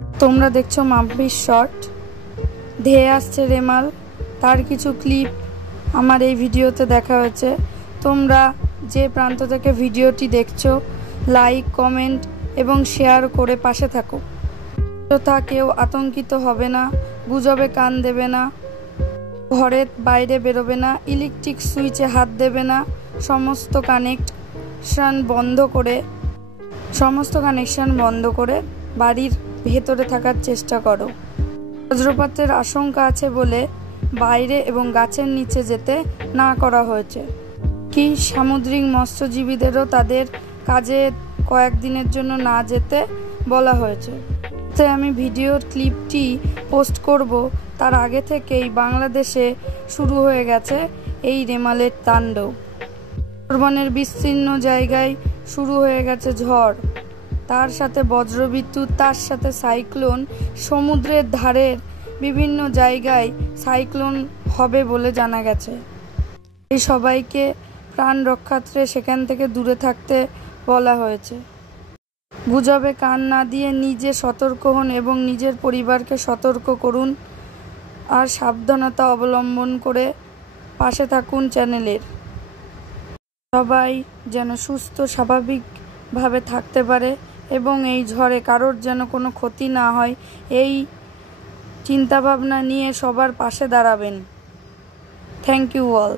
তোমরা দেখছো মাম্পির শট। ধেয়ে আসছে রেমাল, তার কিছু ক্লিপ আমার এই ভিডিওতে দেখা হয়েছে। তোমরা যে প্রান্ত থেকে ভিডিওটি দেখছো লাইক, কমেন্ট এবং শেয়ার করে পাশে থাকো। তা কেউ আতঙ্কিত হবে না, গুজবে কান দেবে না, ঘরের বাইরে বেরোবে না, ইলেকট্রিক সুইচে হাত দেবে না, সমস্ত কানেকশন বন্ধ করে বাড়ির ভেতরে থাকার চেষ্টা করো। বজ্রপাতের আশঙ্কা আছে বলে বাইরে এবং গাছের নিচে যেতে না করা হয়েছে। কি সামুদ্রিক মৎস্যজীবীদেরও তাদের কাজে কয়েকদিনের জন্য না যেতে বলা হয়েছে। আমি ভিডিওর ক্লিপটি পোস্ট করব তার আগে থেকেই বাংলাদেশে শুরু হয়ে গেছে এই রেমালের তাণ্ডব। সুন্দরবনের বিস্তীর্ণ জায়গায় শুরু হয়ে গেছে ঝড়, তার সাথে বজ্রবিদ্যুৎ, তার সাথে সাইক্লোন। সমুদ্রের ধারের বিভিন্ন জায়গায় সাইক্লোন হবে বলে জানা গেছে। এই সবাইকে প্রাণ রক্ষার্থে সেখান থেকে দূরে থাকতে বলা হয়েছে। গুজবে কান না দিয়ে নিজে সতর্ক হন এবং নিজের পরিবারকে সতর্ক করুন আর সাবধানতা অবলম্বন করে পাশে থাকুন চ্যানেলের। সবাই যেন সুস্থ স্বাভাবিকভাবে থাকতে পারে এবং এই ঝড়ে কারোর যেন কোনো ক্ষতি না হয়, এই চিন্তাভাবনা নিয়ে সবার পাশে দাঁড়াবেন। Thank you all.